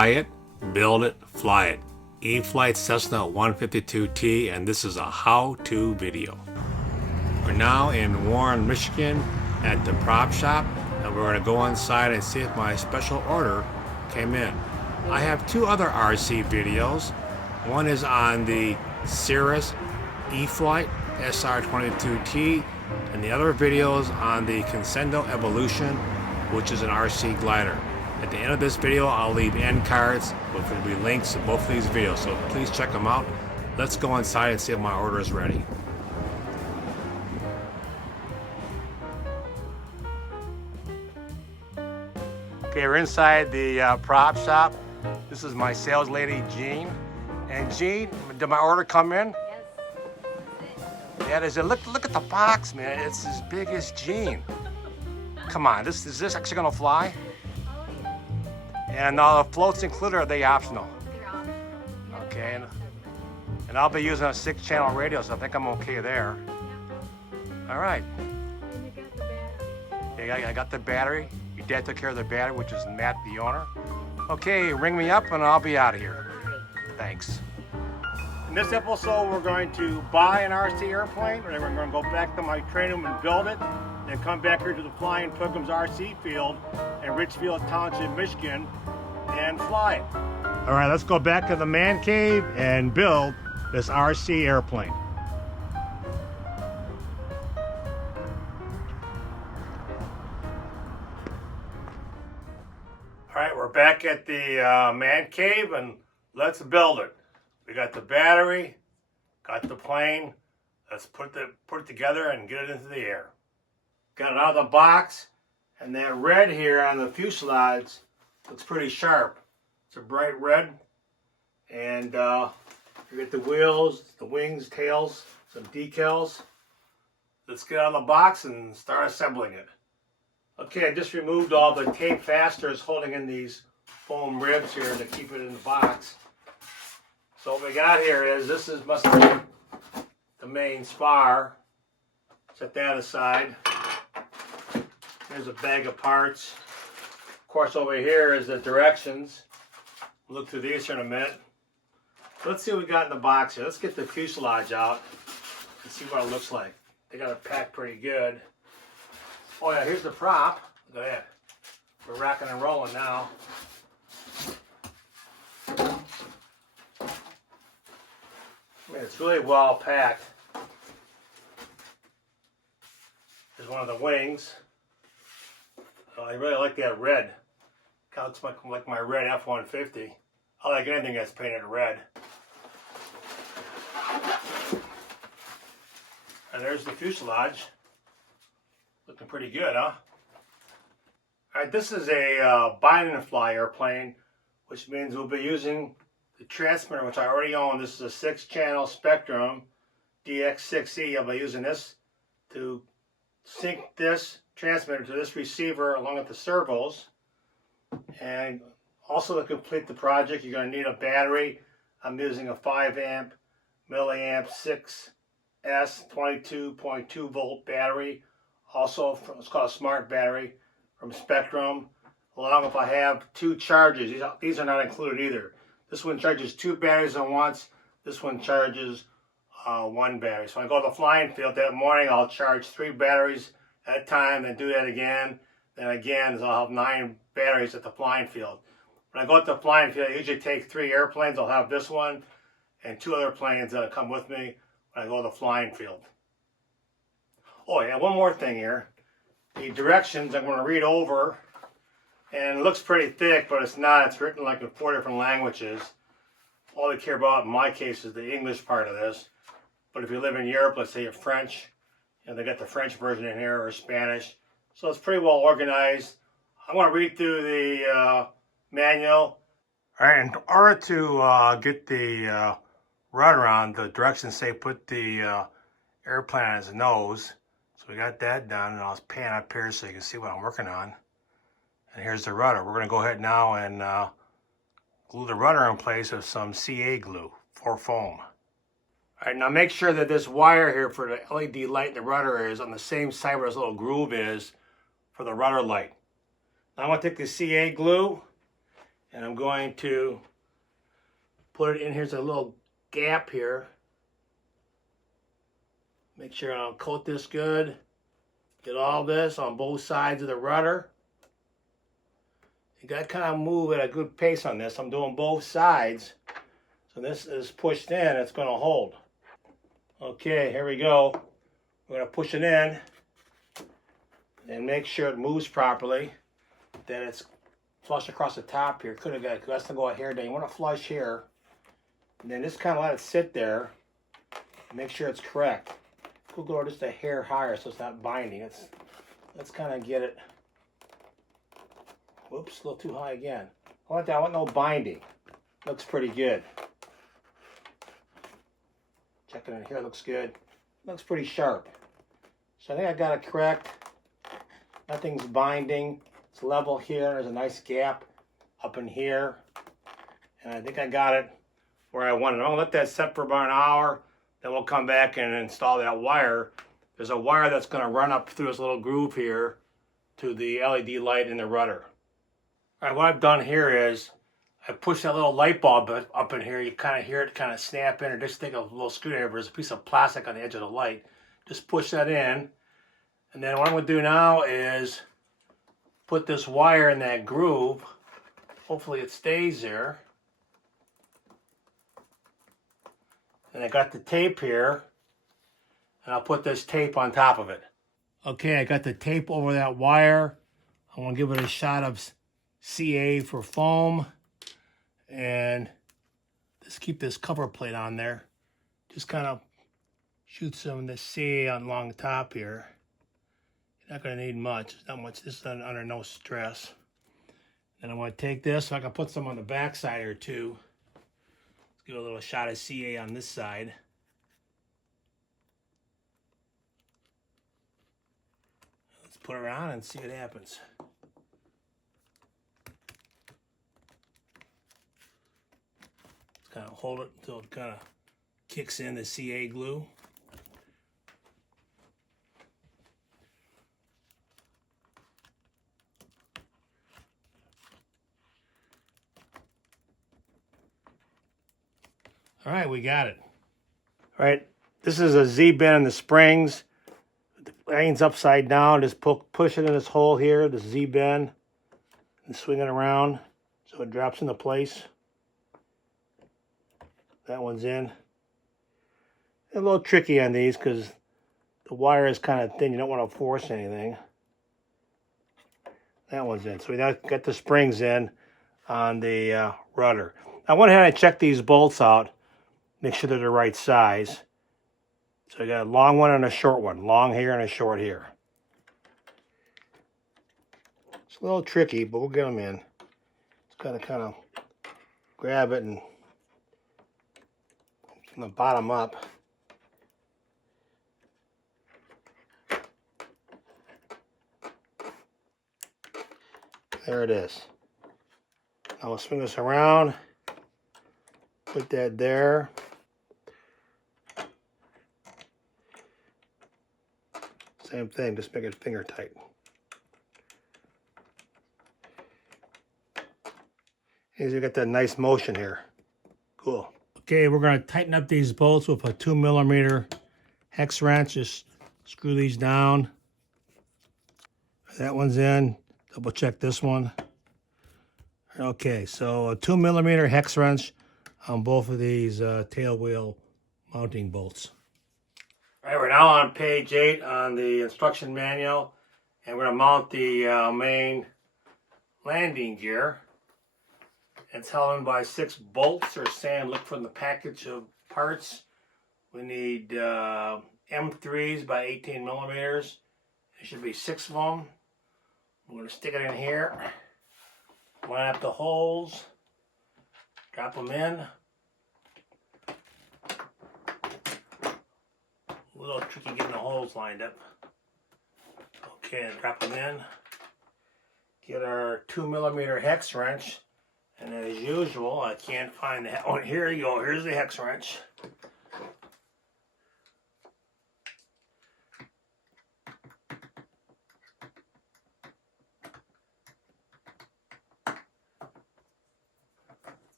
Buy it, build it, fly it. E-flite Cessna 152T, and this is a how-to video. We're now in Warren, Michigan at the prop shop, and we're going to go inside and see if my special order came in. I have two other RC videos. One is on the Cirrus E-flite SR22T, and the other video is on the Cessna Evolution, which is an RC glider. At the end of this video, I'll leave end cards, which will be links to both of these videos, so please check them out. Let's go inside and see if my order is ready. Okay, we're inside the prop shop. This is my sales lady, Jean. And Jean, did my order come in? Yeah, look at the box, man. It's as big as Jean. Come on, is this actually gonna fly? And the floats included, or are they optional? They're optional. Okay, and I'll be using a 6-channel radio, so I think I'm okay there. All right. And you got the battery. Yeah, I got the battery. Your dad took care of the battery, which is Matt, the owner. Okay, ring me up and I'll be out of here. Thanks. In this episode, we're going to buy an RC airplane, and then we're going to go back to my training room and build it, then come back here to the Flying Pilgrims RC field in Richfield Township, Michigan, and fly it. All right, let's go back to the man cave and build this RC airplane. All right, we're back at the man cave, and let's build it. We got the battery, got the plane. Let's put it together and get it into the air. Got it out of the box, and that red here on the fuselage looks pretty sharp. It's a bright red, and you get the wheels, the wings, tails, some decals. Let's get out of the box and start assembling it. Okay, I just removed all the tape fasteners holding in these foam ribs here to keep it in the box. So what we got here is, must be the main spar. Set that aside. Here's a bag of parts. Of course, over here is the directions. We'll look through these here in a minute. Let's see what we got in the box here. Let's get the fuselage out and see what it looks like. They got it packed pretty good. Oh yeah, here's the prop. Look at that. We're rocking and rolling now. I mean, it's really well packed. There's one of the wings. I really like that red. Kind of looks like my red F-150. I like anything that's painted red. And there's the fuselage. Looking pretty good, huh? All right, this is a Maiden Flight airplane, which means we'll be using the transmitter, which I already own. This is a 6-channel Spectrum DX6E. I'll be using this to sync this transmitter to this receiver along with the servos. And also to complete the project, you're going to need a battery. I'm using a 5-amp milliamp 6S 22.2 volt battery. Also, it's called a smart battery from Spectrum. Along with, I have 2 chargers. These are not included either. This one charges 2 batteries at once. This one charges 1 battery. So when I go to the flying field that morning, I'll charge 3 batteries at a time, then do that again. Then again, so I'll have 9 batteries at the flying field. When I go to the flying field, I usually take 3 airplanes. I'll have this one and 2 other planes that come with me when I go to the flying field. Oh yeah, one more thing here. The directions I'm going to read over. And it looks pretty thick, but it's not. It's written like in 4 different languages. All they care about in my case is the English part of this. But if you live in Europe, let's say you're French, they got the French version in here, or Spanish. So it's pretty well organized. I'm going to read through the manual. All right, in order to get the rudder on, the directions say put the airplane on its nose. So we got that done, and I'll pan up here so you can see what I'm working on. And here's the rudder. We're going to go ahead now and glue the rudder in place with some CA glue for foam. All right, now make sure that this wire here for the LED light in the rudder is on the same side where this little groove is for the rudder light. Now I'm going to take the CA glue And I'm going to put it in. Here's a little gap here. Make sure I'll coat this good. Get all this on both sides of the rudder. You got to kind of move at a good pace on this. I'm doing both sides. So this is pushed in, it's going to hold. Okay, here we go. We're going to push it in and make sure it moves properly. Then it's flush across the top here. Could have got, that's to go a hair down. You want to flush here. And then just kind of let it sit there. Make sure it's correct. Could go just a hair higher so it's not binding. Let's kind of get it. Whoops, a little too high again. I want that. I want no binding. Looks pretty good. Checking in here, looks good. Looks pretty sharp. So I think I got it correct. Nothing's binding. It's level here. There's a nice gap up in here. And I think I got it where I want it. I'm going to let that set for about an hour. Then we'll come back and install that wire. There's a wire that's going to run up through this little groove here to the LED light in the rudder. All right, what I've done here is I push that little light bulb up in here. You kind of hear it kind of snap in, or just take a little screwdriver. There's a piece of plastic on the edge of the light. Just push that in. And then what I'm going to do now is put this wire in that groove. Hopefully it stays there. And I got the tape here. And I'll put this tape on top of it. Okay, I got the tape over that wire. I want to give it a shot of CA for foam. And just keep this cover plate on there. Just kind of shoot some of this CA along the top here. You're not going to need much. Not much. This is under no stress. Then I'm going to take this. So I can put some on the back side here too. Let's give it a little shot of CA on this side. Let's put it on and see what happens. Kind of hold it until it kind of kicks in the CA glue. All right, we got it. All right, this is a Z-bend in the springs. The plane's upside down. Just push it in this hole here, the Z-bend, and swing it around so it drops into place. That one's in. A little tricky on these because the wire is kind of thin. You don't want to force anything. That one's in. So we got the springs in on the rudder. I went ahead and checked these bolts out. Make sure they're the right size. So I got a long one and a short one. Long here and a short here. It's a little tricky, but we'll get them in. Just gotta kind of grab it and from the bottom up. There it is. Now we'll swing this around. Put that there. Same thing, just make it finger tight. And you got that nice motion here. Cool. Okay, we're going to tighten up these bolts with a 2mm hex wrench. Just screw these down. That one's in. Double check this one. Okay, so a 2mm hex wrench on both of these tail wheel mounting bolts. All right, we're now on page 8 on the instruction manual, and we're going to mount the main landing gear. It's held in by 6 bolts. They're saying look from the package of parts. We need M3s by 18mm. There should be 6 of them. We're going to stick it in here. Line up the holes. Drop them in. A little tricky getting the holes lined up. Okay, drop them in. Get our 2mm hex wrench. And as usual, I can't find the... Oh, here you go. Here's the hex wrench.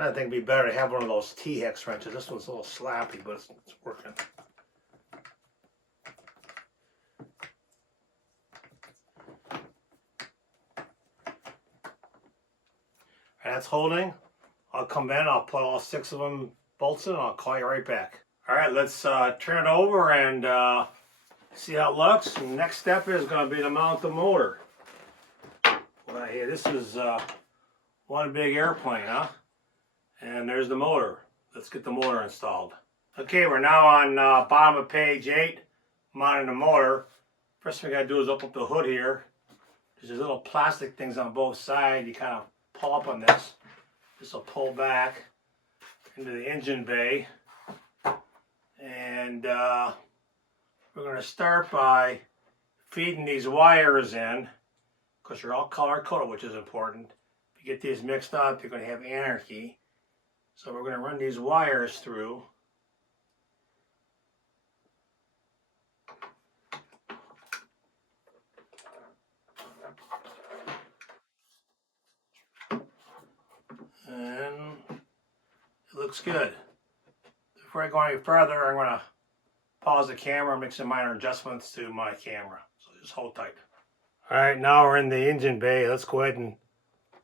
I think it'd be better to have one of those T-hex wrenches. This one's a little slappy, but it's working. And that's holding. I'll come in, I'll put all 6 of them bolts in, and I'll call you right back. All right, let's turn it over and see how it looks. The next step is going to be to mount the motor. Well, here, this is one big airplane, huh? And there's the motor. Let's get the motor installed. Okay, we're now on bottom of page 8, mounting the motor. First thing we gotta do is open up the hood here. There's little plastic things on both sides. You kind of pull up on this. This will pull back into the engine bay. And we're gonna start by feeding these wires in, because you're all color coded, which is important. If you get these mixed up, you're gonna have anarchy. So we're going to run these wires through. And it looks good. Before I go any further, I'm going to pause the camera and make some minor adjustments to my camera. So just hold tight. Alright, now we're in the engine bay. Let's go ahead and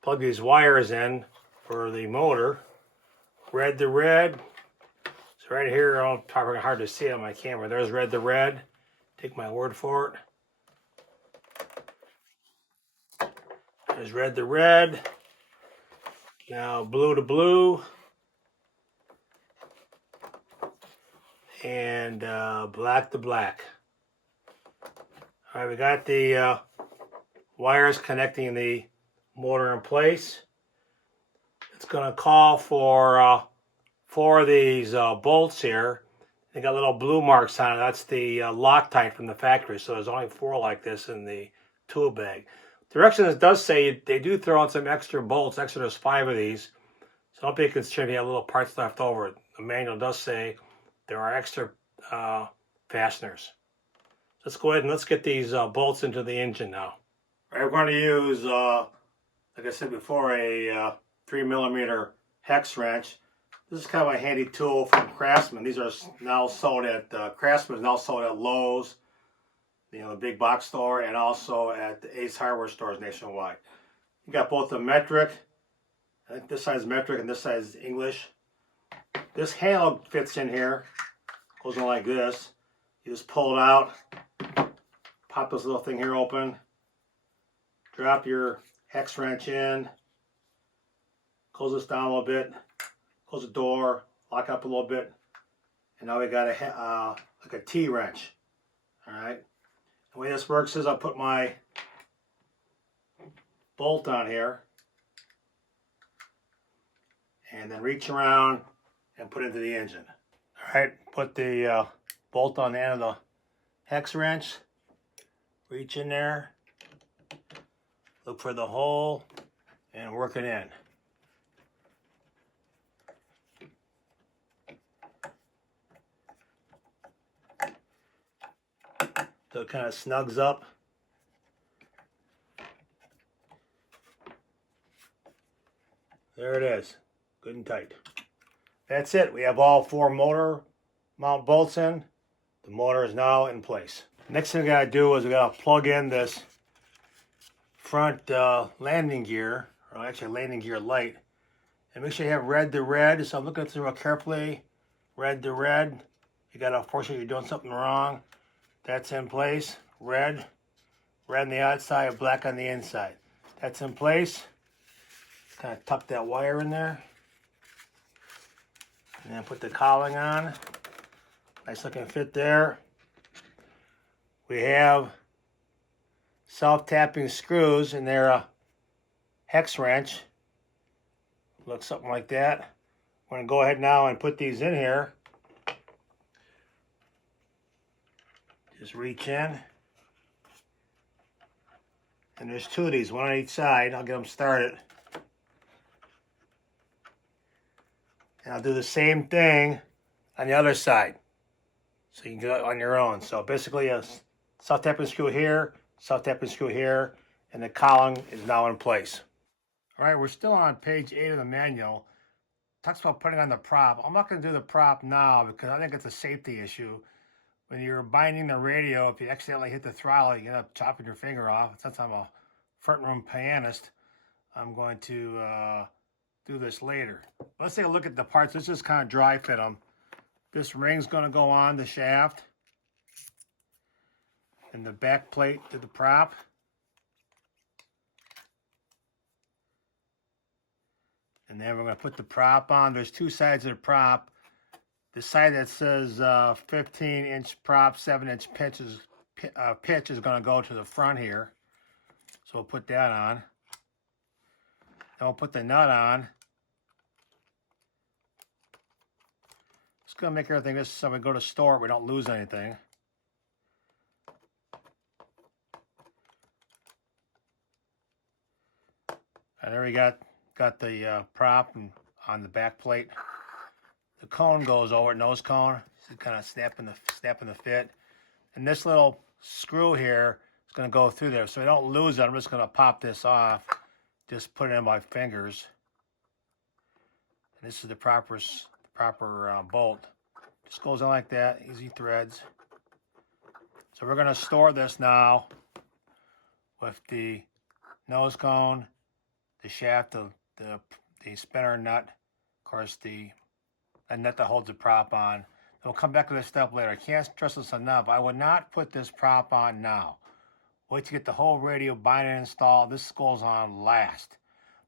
plug these wires in for the motor. Red to red. So right here, I'll probably hard to see on my camera. There's red to red. Take my word for it. There's red to red. Now blue to blue. And black to black. All right, we got the wires connecting the motor in place. It's going to call for 4 of these bolts here. They got little blue marks on it. That's the Loctite from the factory. So there's only 4 like this in the tool bag. Directions does say they do throw in some extra bolts. Extra, there's 5 of these. So don't be concerned if you have little parts left over. The manual does say there are extra fasteners. Let's go ahead and let's get these bolts into the engine now. All right, we're going to use, like I said before, a 3mm hex wrench. This is kind of a handy tool from Craftsman. These are now sold at Craftsman is now sold at Lowe's, the big box store, and also at the Ace Hardware stores nationwide. You got both the metric. I think this side is metric and this side is English. This handle fits in here. Goes in like this. You just pull it out. Pop this little thing here open. Drop your hex wrench in. Close this down a little bit, close the door, lock up a little bit, and now we got like a T-wrench. All right. The way this works is I'll put my bolt on here, and then reach around and put it into the engine. All right. Put the bolt on the end of the hex wrench. Reach in there, look for the hole, and work it in. So it kind of snugs up. There it is, good and tight. That's it. We have all 4 motor mount bolts in. The motor is now in place. Next thing we gotta do is we gotta plug in this front landing gear, or actually landing gear light, and make sure you have red to red. So I'm looking through it carefully. Red to red. You gotta force it you're doing something wrong. That's in place. Red on the outside, black on the inside. That's in place. Kind of tuck that wire in there. And then put the cowling on. Nice looking fit there. We have self-tapping screws in their hex wrench. Looks something like that. I'm going to go ahead now and put these in here. Just reach in. And there's 2 of these, one on each side. I'll get them started. And I'll do the same thing on the other side. So you can do it on your own. So basically a self-tapping screw here, self-tapping screw here, and the cowling is now in place. All right, we're still on page 8 of the manual. talks about putting on the prop. I'm not going to do the prop now because I think it's a safety issue. When you're binding the radio, if you accidentally hit the throttle, you end up chopping your finger off. Since I'm a front room pianist, I'm going to do this later. Let's take a look at the parts. Let's just kind of dry fit them. This ring's going to go on the shaft and the back plate to the prop. And then we're going to put the prop on. There's two sides of the prop. The side that says 15-inch prop, 7-inch pitch is going to go to the front here. So we'll put that on. Then we'll put the nut on. Just going to make everything this so when we go to store it, we don't lose anything. And there we got the prop and on the back plate. The cone goes over, nose cone. So kind of snapping the fit. And this little screw here is going to go through there. So we don't lose it. I'm just going to pop this off. Just put it in my fingers. And this is the proper bolt. Just goes on like that. Easy threads. So we're going to store this now with the nose cone, the shaft, the spinner nut, of course the nut that holds the prop on. And we'll come back to this step later. I can't stress this enough. I would not put this prop on now. Wait to get the whole radio binding installed. This goes on last.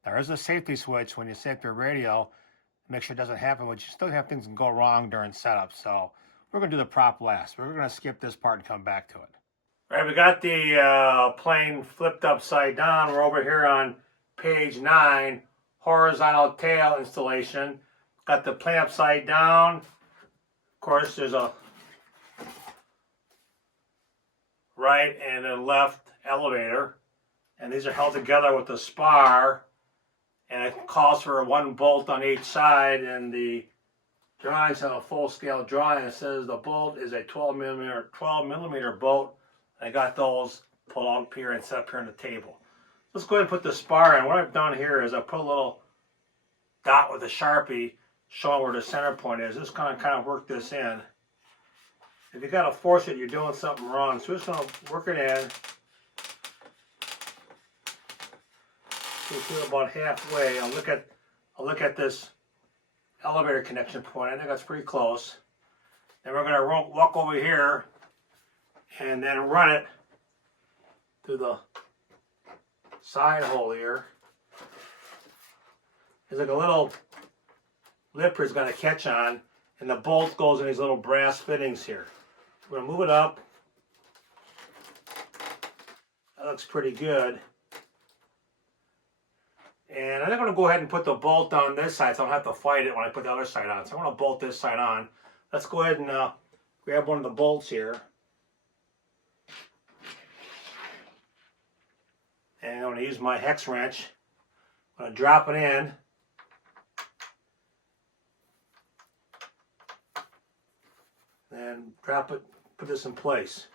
There is a safety switch when you set your radio. Make sure it doesn't happen, but you still have things that can go wrong during setup. So we're going to do the prop last. We're going to skip this part and come back to it. All right, we got the plane flipped upside down. We're over here on page 9, horizontal tail installation. Got the plane upside down. Of course, there's a right and a left elevator. And these are held together with a spar. And it calls for one bolt on each side. And the drawings have a full-scale drawing. It says the bolt is a 12 millimeter bolt. I got those pulled out up here and set up here on the table. Let's go ahead and put the spar in. What I've done here is I put a little dot with a Sharpie showing where the center point is. Just kind of work this in. If you got to force it, you're doing something wrong. So we're just going to work it in. So we'll do it about halfway. I'll look at this elevator connection point. I think that's pretty close. Then we're going to walk over here and then run it through the side hole here. There's like a little lip is going to catch on, and the bolt goes in these little brass fittings here. We're going to move it up. That looks pretty good. And I'm going to go ahead and put the bolt on this side so I don't have to fight it when I put the other side on. So I'm going to bolt this side on. Let's go ahead and grab one of the bolts here. And I'm going to use my hex wrench. I'm going to drop it in. And drop it, put this in place.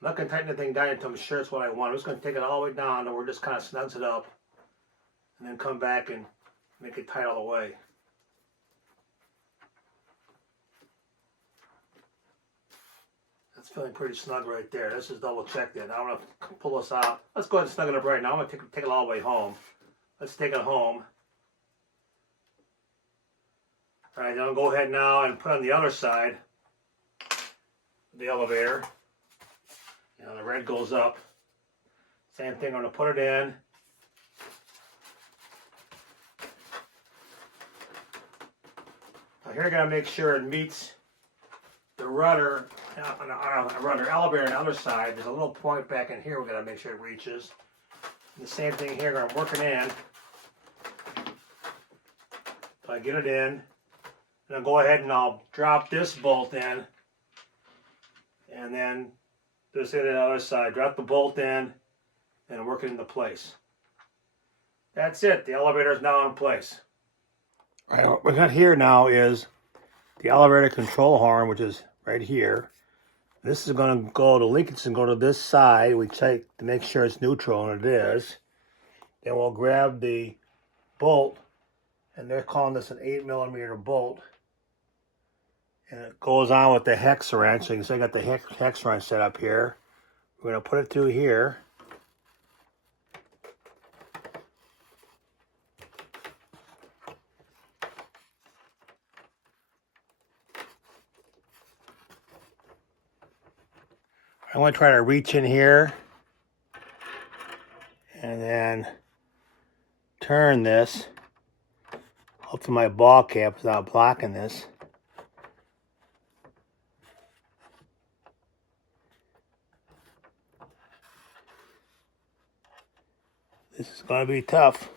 I'm not going to tighten the thing down until I'm sure it's what I want. I'm just going to take it all the way down and we're just kind of snugs it up. And then come back and make it tight all the way. That's feeling pretty snug right there. Let's just double check that. Now I'm going to pull this out. Let's go ahead and snug it up right now. I'm going to take it all the way home. Let's take it home. All right, then I'll go ahead now and put on the other side the elevator. You know, the red goes up. Same thing, I'm going to put it in. Now here I got to make sure it meets the rudder on the rudder elevator on the other side. There's a little point back in here we've got to make sure it reaches. And the same thing here, I'm working in. So I get it in. And I'll go ahead and I'll drop this bolt in. And then just hit it on the other side. Drop the bolt in and work it into place. That's it. The elevator is now in place. All right, what we got here now is the elevator control horn, which is right here. This is going to go, the linkage and go to this side. We check to make sure it's neutral, and it is. Then we'll grab the bolt, and they're calling this an 8mm bolt. And it goes on with the hex wrench. So you can see I got the hex wrench set up here. We're going to put it through here. I'm going to try to reach in here and then turn this up to my ball cap without blocking this. This is going to be tough.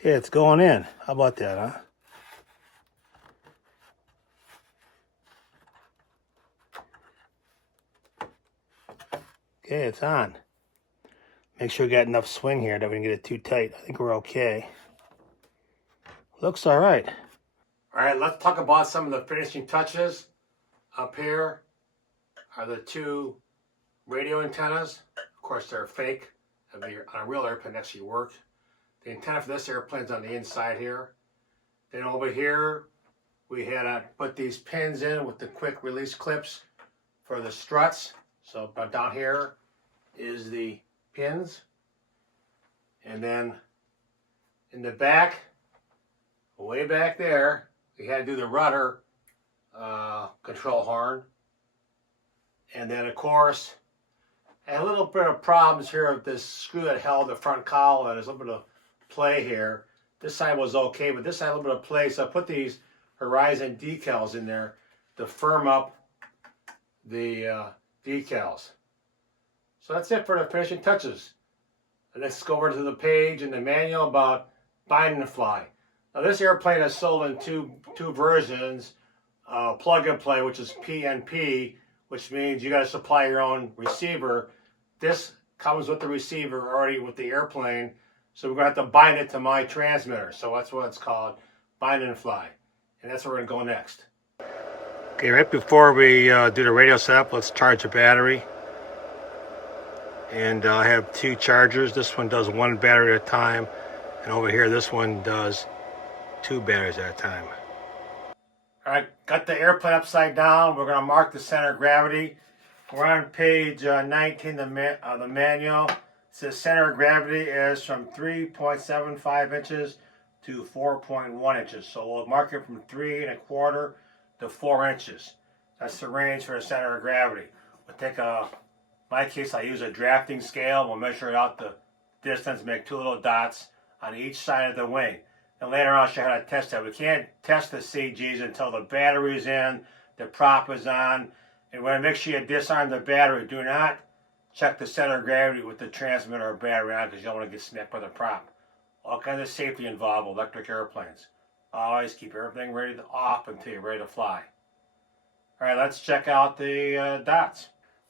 Okay, it's going in. How about that, huh? Okay, it's on. Make sure we got enough swing here that we can get it too tight. I think we're okay. Looks all right. All right, let's talk about some of the finishing touches. Up here are the two radio antennas. Of course, they're fake. On a real airplane, actually work. The antenna for this airplane's on the inside here. Then over here, we had to put these pins in with the quick release clips for the struts. So down here is the pins. And then in the back, way back there, we had to do the rudder control horn. And then of course, I had a little bit of problems here with this screw that held the front cowl, and there's a little bit of play here. This side was okay, but this side a little bit of play. So I put these Horizon decals in there to firm up the decals. So that's it for the finishing touches. And let's go over to the page in the manual about Maiden Flight. Now this airplane is sold in two versions. Plug and play, which is PNP, which means you got to supply your own receiver. This comes with the receiver already with the airplane, so we're going to have to bind it to my transmitter. So that's what it's called, Maiden Flight. And that's where we're going to go next. Okay, right before we do the radio setup, let's charge the battery. And I have two chargers. This one does one battery at a time, and over here this one does two batteries at a time. All right, got the airplane upside down. We're going to mark the center of gravity. We're on page 19 of the manual. It says center of gravity is from 3.75 inches to 4.1 inches. So we'll mark it from 3 1/4 to 4 inches. That's the range for the center of gravity. We'll take in my case, I use a drafting scale. We'll measure it out the distance, make two little dots on each side of the wing. And later on I'll show you how to test that. We can't test the CGs until the battery's in, the prop is on, and we're going to make sure you disarm the battery. Do not check the center of gravity with the transmitter or battery on, because you don't want to get smacked by the prop. All kinds of safety involved with electric airplanes. Always keep everything ready to off until you're ready to fly. All right, let's check out the dots.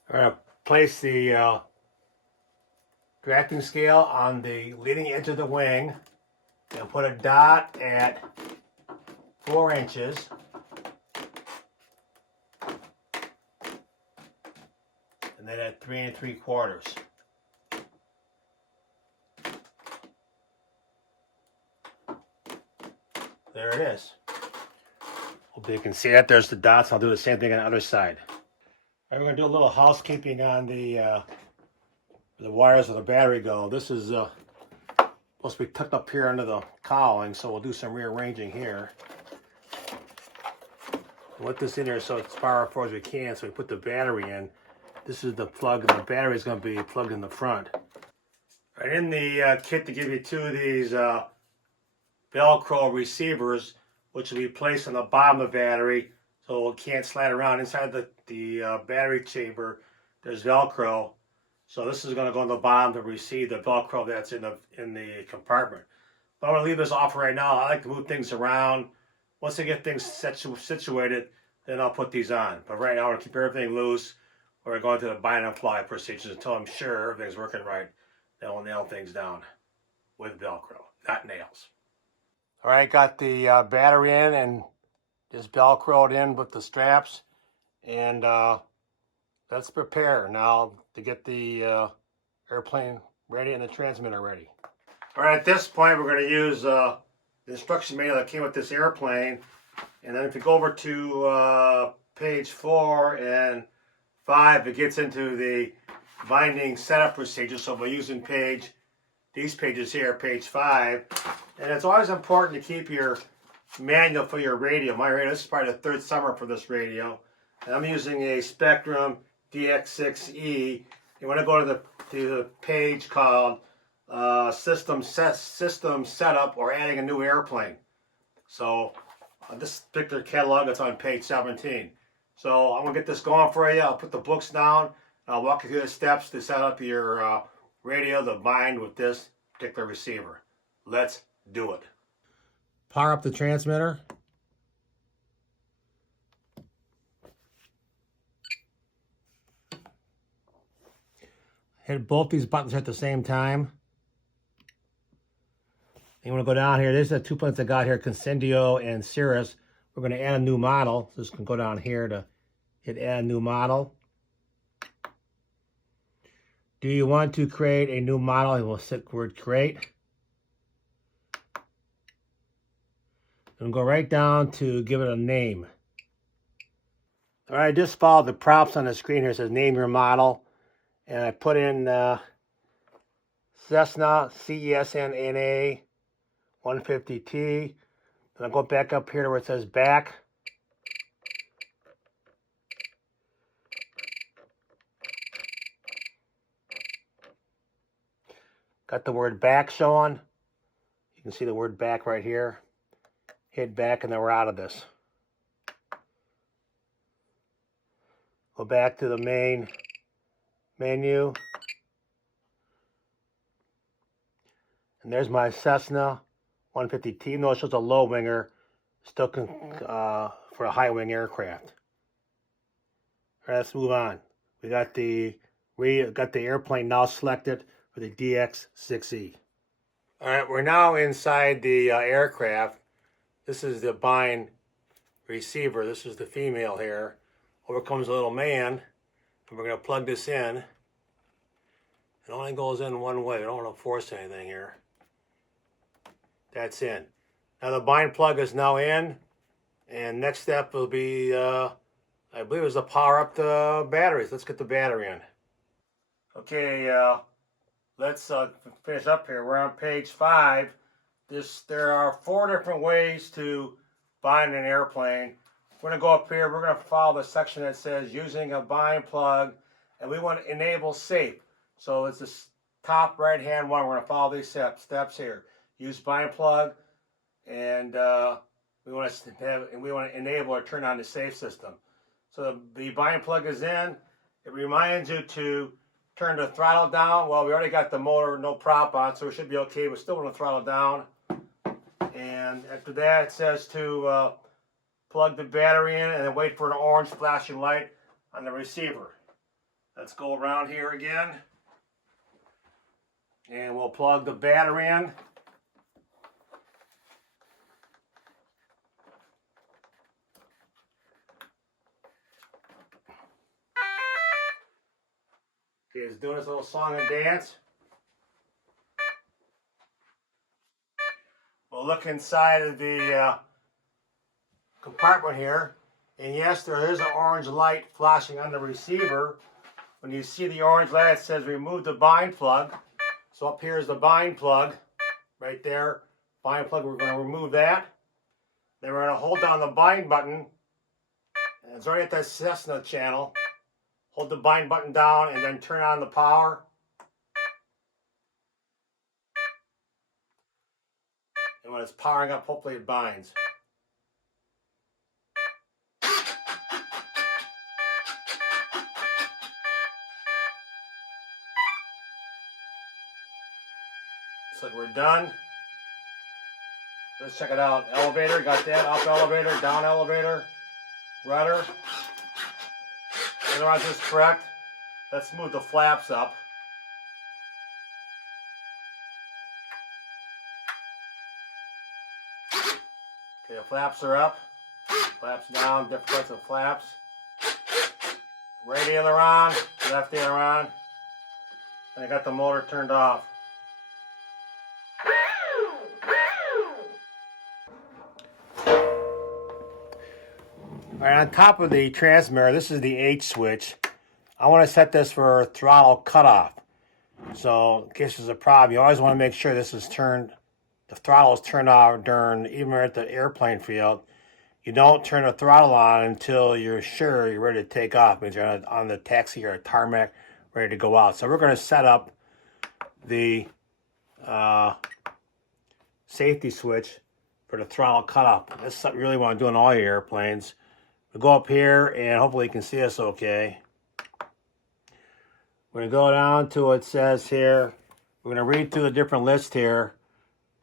We're going to place the drafting scale on the leading edge of the wing and put a dot at 4 inches. And then at 3 3/4. There it is. Hope you can see that. There's the dots. I'll do the same thing on the other side. All right, we're going to do a little housekeeping on the wires of the battery go. This is supposed to be tucked up here under the cowling, so we'll do some rearranging here. We'll let this in there so it's as far as we can, so we put the battery in. This is the plug, and the battery is going to be plugged in the front. Right in the kit, to give you two of these Velcro receivers, which will be placed on the bottom of the battery so it can't slide around. Inside the battery chamber, there's Velcro. So this is going to go on the bottom to receive the Velcro that's in the compartment. But I'm going to leave this off right now. I like to move things around. Once I get things situated, then I'll put these on. But right now, I'm going to keep everything loose. We're going to the bind and fly procedures until I'm sure everything's working right. Then we'll nail things down. with Velcro, not nails. All right, got the battery in and just Velcroed in with the straps, and let's prepare now to get the airplane ready and the transmitter ready. All right, at this point we're going to use the instruction manual that came with this airplane, and then if you go over to page 4 and 5, it gets into the binding setup procedure. So we're using these pages here, page 5, and it's always important to keep your manual for your radio. My radio, this is probably the 3rd summer for this radio, and I'm using a Spectrum DX6E. You want to go to the page called System Setup or Adding a New Airplane. So this particular catalog is on page 17. So I'm going to get this going for you. I'll put the books down. I'll walk you through the steps to set up your radio to bind with this particular receiver. Let's do it. Power up the transmitter. Hit both these buttons at the same time. You want to go down here. There's the 2 planes I got here, Concendio and Cirrus. We're going to add a new model. So just going to go down here to hit add new model. Do you want to create a new model? And we'll set word create. And go right down to give it a name. All right, just follow the prompts on the screen here. It says name your model. And I put in Cessna CESNA 150T. Then I'll go back up here to where it says back. Got the word back showing. You can see the word back right here. Hit back and then we're out of this. Go back to the main menu. And there's my Cessna 150T. Even though it shows a low winger, still for a high wing aircraft. All right, let's move on. We got the airplane now selected for the DX6E. All right, we're now inside the aircraft. This is the bind receiver. This is the female here. Over comes a little man, and we're going to plug this in. It only goes in one way. We don't want to force anything here. That's in. Now the bind plug is now in, and next step will be, I believe, is to power up the batteries. Let's get the battery in. Okay, let's finish up here. We're on page 5. There are 4 different ways to bind an airplane. We're going to go up here. We're going to follow the section that says using a bind plug, and we want to enable safe. So it's the top right-hand one. We're going to follow these steps here. Use bind plug, and we want to enable or turn on the safe system. So the bind plug is in. It reminds you to turn the throttle down. Well, we already got the motor, no prop on, so we should be okay. We still want to throttle down. And after that, it says to plug the battery in and then wait for an orange flashing light on the receiver. Let's go around here again. And we'll plug the battery in. Okay, it's doing this little song and dance. We'll look inside of the compartment here, and yes, there is an orange light flashing on the receiver. When you see the orange light, it says remove the bind plug. So up here is the bind plug, right there. Bind plug, we're going to remove that. Then we're going to hold down the bind button, and it's already at the Cessna channel. Hold the bind button down and then turn on the power. And when it's powering up, hopefully it binds. Looks like we're done. Let's check it out. Elevator, got that. Up elevator, down elevator, rudder. Ailerons is correct. Let's move the flaps up. Okay, the flaps are up, flaps down, different types of flaps. Right aileron, left aileron, and I got the motor turned off. Alright, on top of the transmitter, this is the H switch. I want to set this for throttle cutoff. So in case there's a problem, you always want to make sure this is turned, the throttle is turned off during, even at the airplane field. You don't turn the throttle on until you're sure you're ready to take off. It means you're on the taxi or a tarmac, ready to go out. So we're going to set up the safety switch for the throttle cutoff. This is something you really want to do on all your airplanes. We'll go up here and hopefully you can see us okay. We're going to go down to what it says here. We're going to read through the different list here.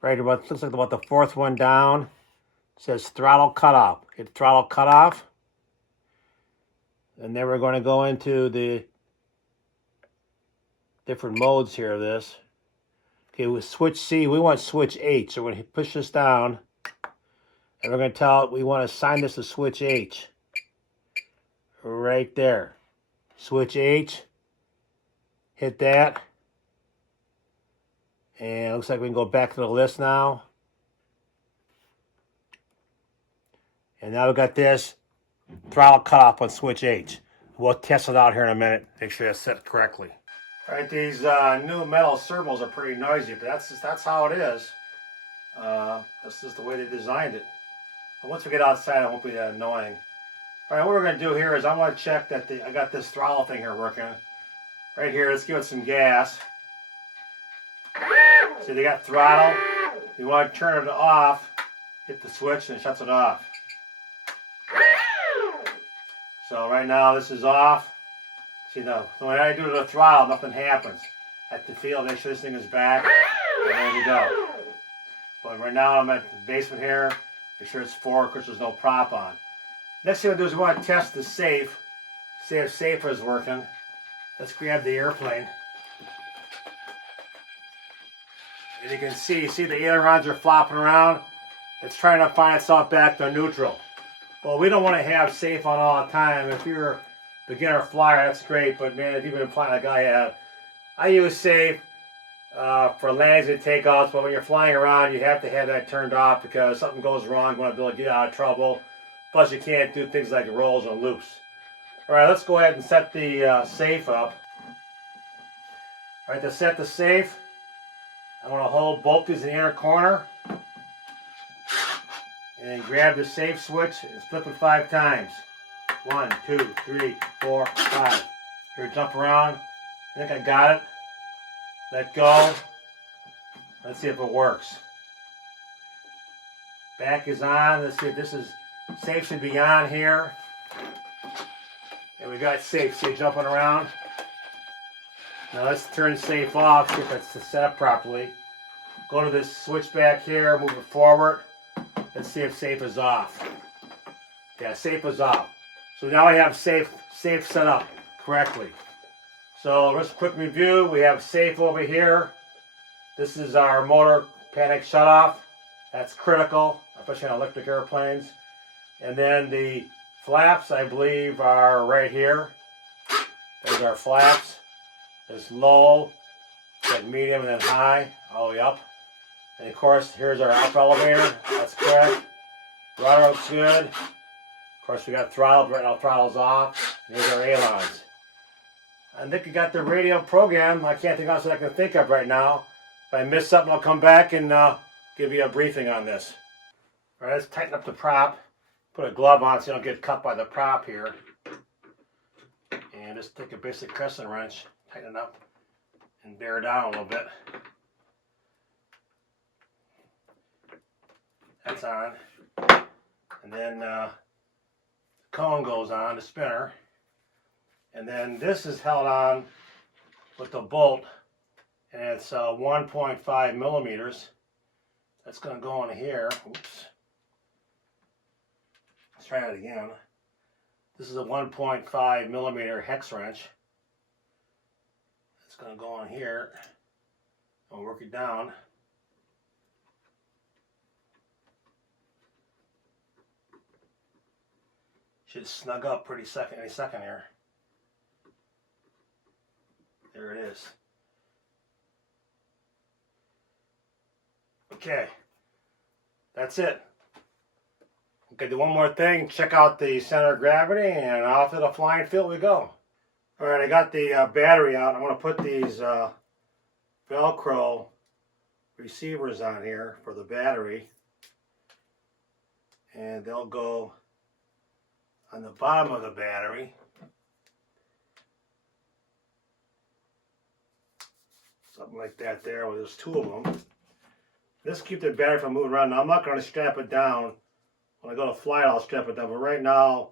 Right about, looks like about the fourth one down. It says throttle cutoff. Hit throttle cutoff. And then we're going to go into the different modes here of this. Okay, with switch C, we want switch H. So we're going to push this down. And we're going to tell it we want to assign this to switch H. Right there. Switch H. Hit that. And it looks like we can go back to the list now. And now we've got this throttle cutoff on switch H. We'll test it out here in a minute. Make sure it's set correctly. All right, these new metal servos are pretty noisy, but that's how it is. That's just the way they designed it. But once we get outside, it won't be that annoying. All right, what we're going to do here is I want to check that I got this throttle thing here working. Right here, let's give it some gas. See, they got throttle. You want to turn it off, hit the switch, and it shuts it off. So right now, this is off. See, the when I do the throttle, nothing happens. I have to feel, make sure this thing is back, and there we go. But right now, I'm at the basement here. Make sure it's forward, because there's no prop on. Next thing we'll do is we want to test the safe. See if safe is working. Let's grab the airplane. And you can see the ailerons are flopping around. It's trying to find itself back to neutral. Well, we don't want to have safe on all the time. If you're a beginner flyer, that's great. But man, if you've been flying like I have, I use safe for landings and takeoffs. But when you're flying around, you have to have that turned off because something goes wrong. You want to be able to get out of trouble. Plus, you can't do things like rolls and loops. All right, let's go ahead and set the safe up. All right, to set the safe, I want to hold both these in the inner corner. And then grab the safe switch and flip it 5 times. 1, 2, 3, 4, 5. Here, jump around. I think I got it. Let go. Let's see if it works. Back is on. Let's see if this is safe should be on here. And we got safe. See it jumping around. Now let's turn safe off. See if it's set up properly. Go to this switch back here. Move it forward. Let's see if safe is off. Yeah, safe is off. So now we have safe set up correctly. So just a quick review. We have safe over here. This is our motor panic shutoff. That's critical, especially on electric airplanes. And then the flaps, I believe, are right here. There's our flaps. There's low, then medium, and then high, all the way up. And of course, here's our up elevator. That's correct. Rudder looks good. Of course, we got throttle. Right now, throttle's off. Here's our ailerons. I think we got the radio program. I can't think of something I can think of right now. If I miss something, I'll come back and give you a briefing on this. All right, let's tighten up the prop. Put a glove on so you don't get cut by the prop here. And just take a basic crescent wrench, tighten it up, and bear down a little bit. That's on. And then the cone goes on, the spinner. And then this is held on with the bolt, and it's 1.5 millimeters. That's going to go in here. Oops. Let's try it again. This is a 1.5 millimeter hex wrench. It's going to go on here. I'll work it down. Should snug up any second here. There it is. Okay, that's it. Okay, do one more thing. Check out the center of gravity, and off to the flying field we go. All right, I got the battery out. I'm going to put these Velcro receivers on here for the battery, and they'll go on the bottom of the battery. Something like that there. Well, there's two of them. This keeps the battery from moving around. Now, I'm not going to strap it down. When I go to fly it, I'll strap it down. But right now,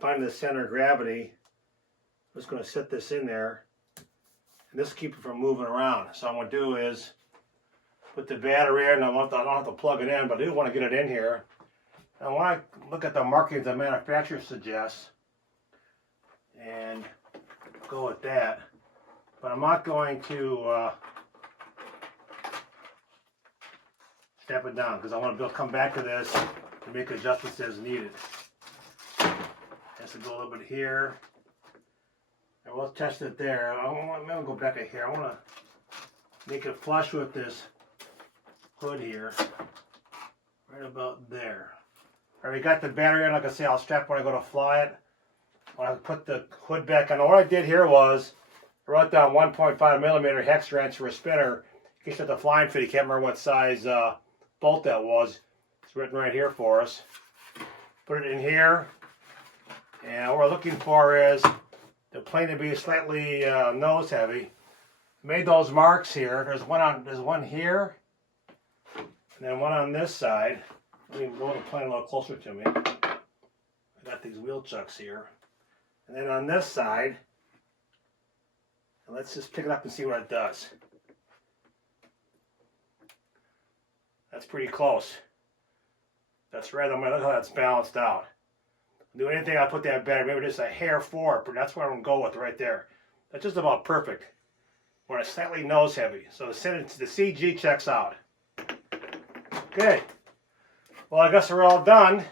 finding the center of gravity, I'm just going to set this in there. And this keeps it from moving around. So what I'm going to do is put the battery in. I don't have to plug it in, but I do want to get it in here. And when I look at the markings the manufacturer suggests, and go with that, but I'm not going to strap it down because I want to be able to come back to this and make adjustments as needed. Has to go a little bit here. And we'll test it there. I'm going to go back here. I want to make it flush with this hood here. Right about there. All right, we got the battery in. Like I say, I'll strap when I go to fly it. When I put the hood back on, what I did here was I wrote down 1.5 millimeter hex wrench for a spinner. In case at the flying field, you can't remember what size bolt that was. It's written right here for us. Put it in here. And what we're looking for is the plane to be slightly nose heavy. Made those marks here. There's one here, and then one on this side. Let me roll the plane a little closer to me. I got these wheel chucks here, and then on this side. And let's just pick it up and see what it does. That's pretty close. That's right. I'm gonna look how that's balanced out. Do anything, I'll put that battery, maybe just a hair forward, but that's what I'm going to go with right there. That's just about perfect. When it's slightly nose heavy. So the CG checks out. Okay. Well, I guess we're all done.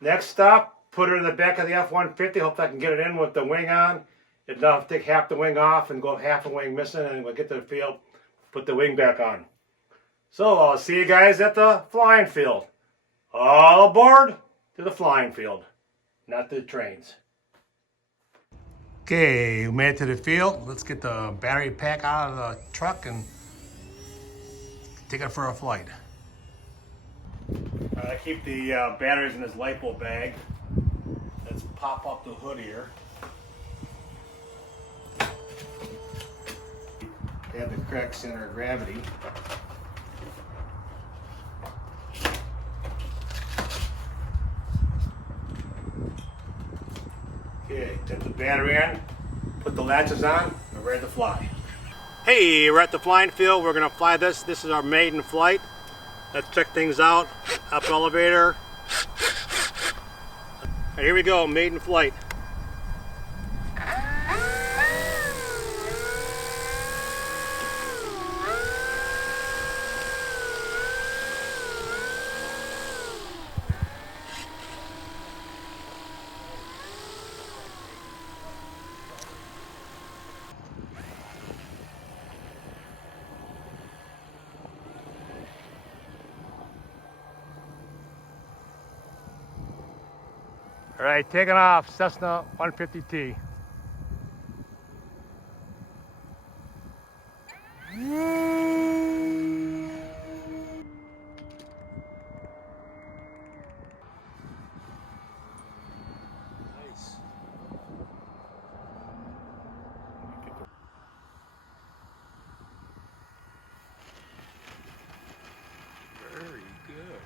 Next stop, put it in the back of the F-150. Hope I can get it in with the wing on. If not, I'll take half the wing off and go half the wing missing, and we'll get to the field, put the wing back on. So I'll see you guys at the flying field. All aboard to the flying field, not the trains. Okay, we made it to the field. Let's get the battery pack out of the truck and take it for a flight. I keep the batteries in this lipo bag. Let's pop up the hood here. They have the correct center of gravity. Okay, get the battery in, put the latches on, we're ready to fly. Hey, we're at the flying field. We're going to fly this. This is our maiden flight. Let's check things out. Up elevator. And here we go, maiden flight. All right, taking off, Cessna 150T. Nice. Very good.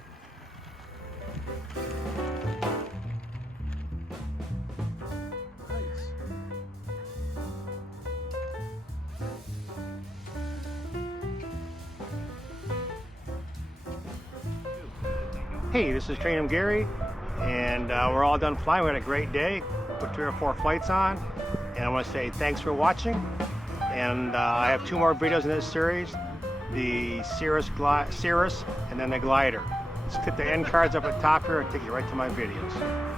Hey, this is Train Gary, and we're all done flying. We had a great day. Put 3 or 4 flights on, and I want to say thanks for watching. And I have 2 more videos in this series: the Cirrus, and then the glider. Just hit the end cards up at the top here and take you right to my videos.